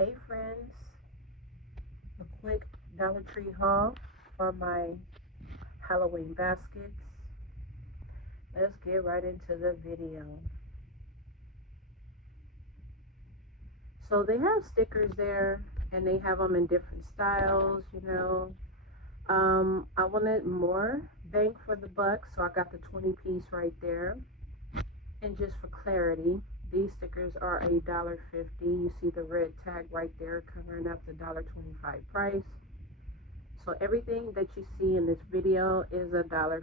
Hey friends, a quick Dollar Tree haul for my Halloween baskets. Let's get right into the video. So they have stickers there and they have them in different styles. I wanted more bang for the buck, so I got the 20 piece right there. And just for clarity, these stickers are $1.50. You see the red tag right there covering up the $1.25 price. So everything that you see in this video is $1.50.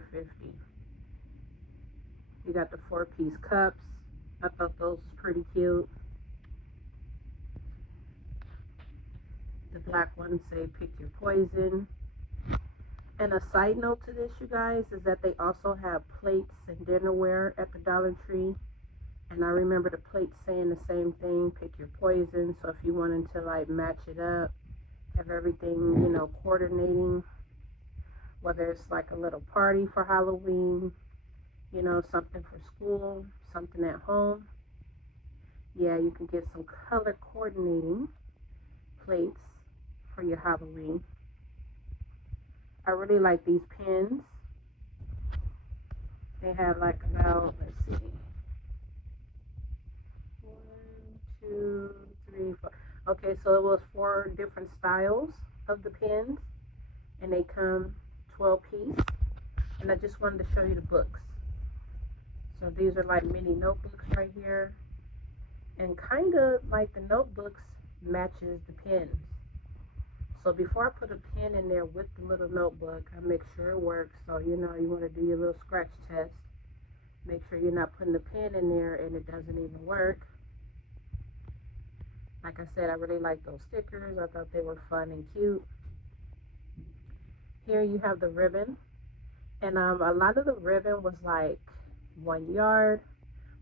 You got the 4-piece cups. I thought those was pretty cute. The black ones say pick your poison. And a side note to this, you guys, is that they also have plates and dinnerware at the Dollar Tree. And I remember the plates saying the same thing, pick your poison. So if you wanted to like match it up, have everything, coordinating, whether it's like a little party for Halloween, something for school, something at home. Yeah, you can get some color coordinating plates for your Halloween. I really like these pins. They have like about, let's see, 1, 2, 3, 4. Okay, so it was 4 different styles of the pins, and they come 12 piece. And I just wanted to show you the books. So these are like mini notebooks right here, and kind of like the notebooks matches the pins. So before I put a pen in there with the little notebook, I make sure it works. So you want to do your little scratch test. Make sure you're not putting the pen in there and it doesn't even work. Like I said, I really like those stickers. I thought they were fun and cute. Here you have the ribbon. And a lot of the ribbon was like 1 yard.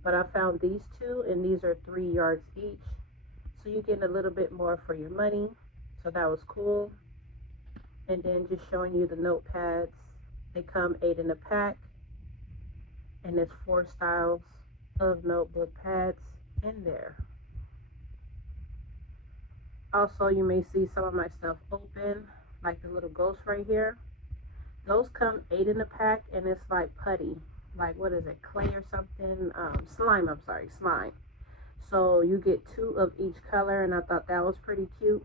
But I found these 2, and these are 3 yards each. So you get a little bit more for your money. So that was cool. And then just showing you the notepads. They come 8 in a pack. And there's 4 styles of notebook pads in there. Also, you may see some of my stuff open, like the little ghost right here. Those come 8 in a pack, and it's like putty. Like, what is it, clay or something? Slime, I'm sorry, slime. So you get 2 of each color, and I thought that was pretty cute.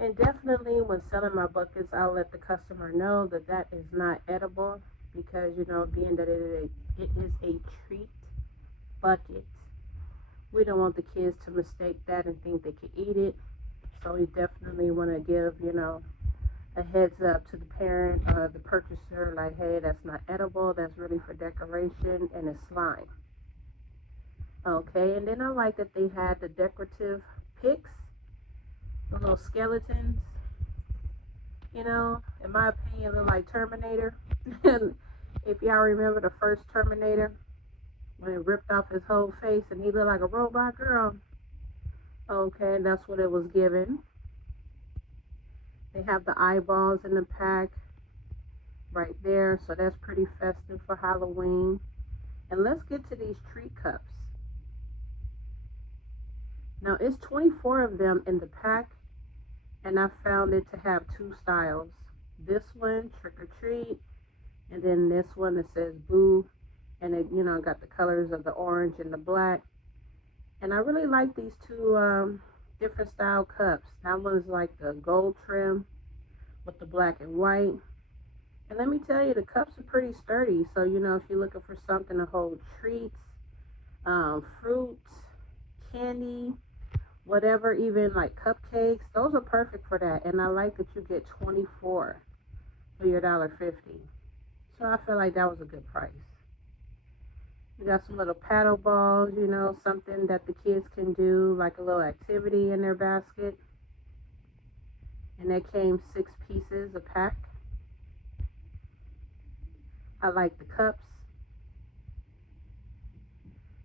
And definitely when selling my buckets, I'll let the customer know that that is not edible, because, being that it is a treat bucket, we don't want the kids to mistake that and think they can eat it. So we definitely want to give, a heads up to the parent or the purchaser, like, hey, that's not edible, that's really for decoration, and it's slime. Okay, and then I like that they had the decorative picks, the little skeletons. In my opinion, look like Terminator. And if y'all remember the first Terminator, when it ripped off his whole face and he looked like a robot girl. Okay, that's what it was given. They have the eyeballs in the pack right there, so that's pretty festive for Halloween. And let's get to these treat cups. Now, it's 24 of them in the pack, and I found it to have 2 styles. This one, trick or treat, and then this one that says boo, and it, got the colors of the orange and the black. And I really like these 2 different style cups. That one's like the gold trim with the black and white. And let me tell you, the cups are pretty sturdy. So, if you're looking for something to hold treats, fruit, candy, whatever, even like cupcakes, those are perfect for that. And I like that you get 24 for your $1.50. So I feel like that was a good price. You got some little paddle balls, something that the kids can do, like a little activity in their basket. And they came 6 pieces a pack. I like the cups.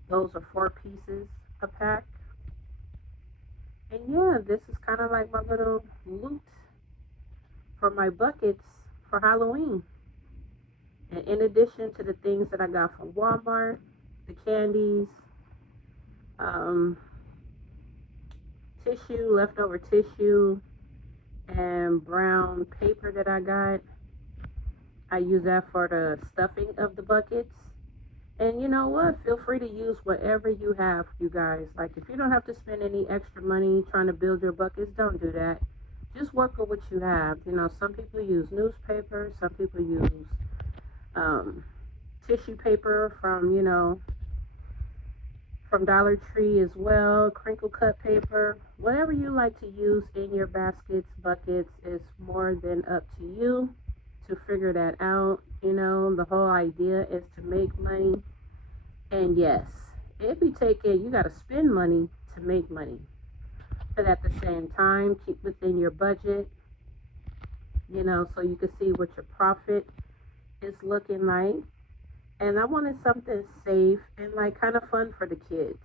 Those are 4 pieces a pack. And yeah, this is kind of like my little loot for my buckets for Halloween. And in addition to the things that I got from Walmart, the candies, tissue, leftover tissue, and brown paper that I got. I use that for the stuffing of the buckets. And you know what? Feel free to use whatever you have, you guys. Like, if you don't have to spend any extra money trying to build your buckets, don't do that. Just work with what you have. You know, some people use newspaper, some people use um, tissue paper from, you know, from Dollar Tree as well, crinkle cut paper. Whatever you like to use in your baskets, buckets, is more than up to you to figure that out. You know, the whole idea is to make money. And yes, it be taking, you got to spend money to make money. But at the same time, keep within your budget, you know, so you can see what your profit is looking like. And I wanted something safe and like kind of fun for the kids.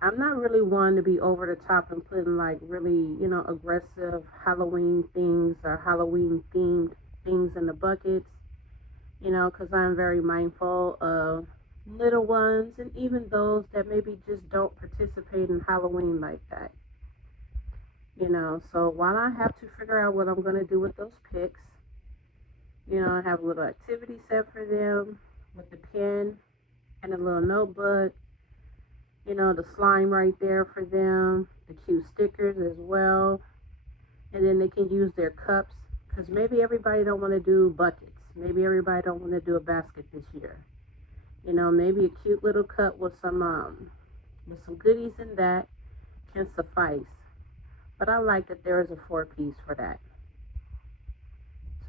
I'm not really one to be over the top and putting like really, you know, aggressive Halloween things or Halloween themed things in the buckets, you know, because I'm very mindful of little ones and even those that maybe just don't participate in Halloween like that. You know, so while I have to figure out what I'm going to do with those picks, you know, I have a little activity set for them with the pen and a little notebook, you know, the slime right there for them, the cute stickers as well, and then they can use their cups, because maybe everybody don't want to do buckets, maybe everybody don't want to do a basket this year, you know, maybe a cute little cup with some goodies in that can suffice, but I like that there is a 4-piece for that.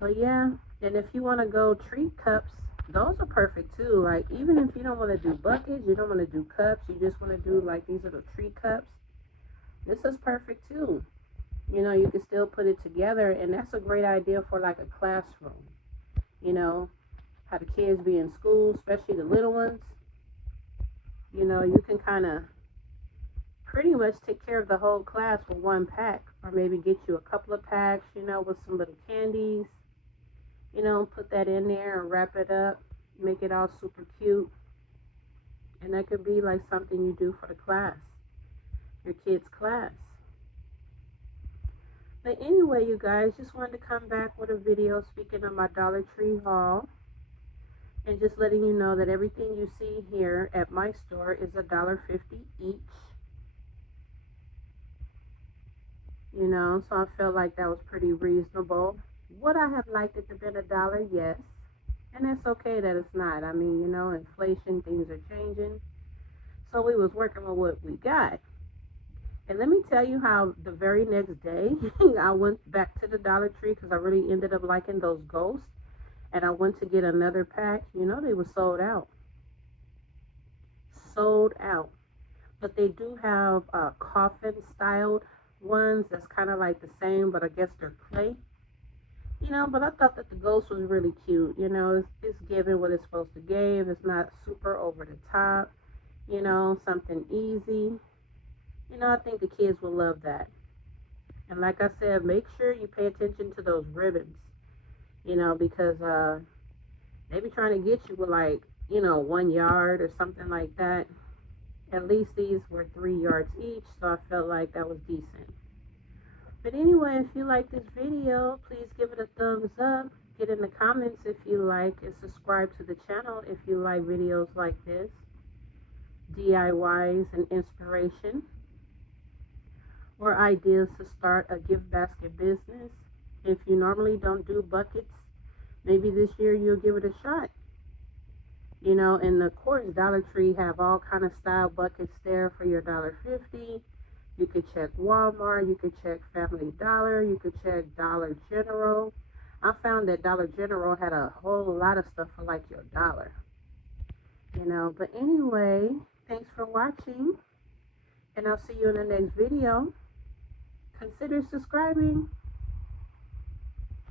So yeah, and if you want to go treat cups, those are perfect too. Like, even if you don't want to do buckets, you don't want to do cups, you just want to do like these little treat cups, this is perfect too. You know, you can still put it together, and that's a great idea for like a classroom. You know, how the kids be in school, especially the little ones. You know, you can kind of pretty much take care of the whole class with one pack, or maybe get you a couple of packs, you know, with some little candies. You know, put that in there and wrap it up, make it all super cute. And that could be like something you do for the class, your kids' class. But anyway, you guys, just wanted to come back with a video speaking of my Dollar Tree haul. And just letting you know that everything you see here at my store is $1.50 each. You know, so I felt like that was pretty reasonable. Would I have liked it to be $1? Yes. And that's okay that it's not. I mean, you know, inflation, things are changing. So we was working with what we got. And let me tell you how the very next day, I went back to the Dollar Tree because I really ended up liking those ghosts. And I went to get another pack. You know, they were sold out. Sold out. But they do have coffin styled ones that's kind of like the same, but I guess they're clay. You know, but I thought that the ghost was really cute. You know, it's giving what it's supposed to give. It's not super over the top. You know, something easy. You know, I think the kids will love that. And like I said, make sure you pay attention to those ribbons. You know, because they be trying to get you with like, you know, 1 yard or something like that. At least these were 3 yards each, so I felt like that was decent. But anyway, if you like this video, please give it a thumbs up. Get in the comments if you like, and subscribe to the channel if you like videos like this. DIYs and inspiration, or ideas to start a gift basket business. If you normally don't do buckets, maybe this year you'll give it a shot. You know, and of course, Dollar Tree have all kind of style buckets there for your $1.50. You could check Walmart, you could check Family Dollar, you could check Dollar General. I found that Dollar General had a whole lot of stuff for like your $1. You know, but anyway, thanks for watching, and I'll see you in the next video. Consider subscribing.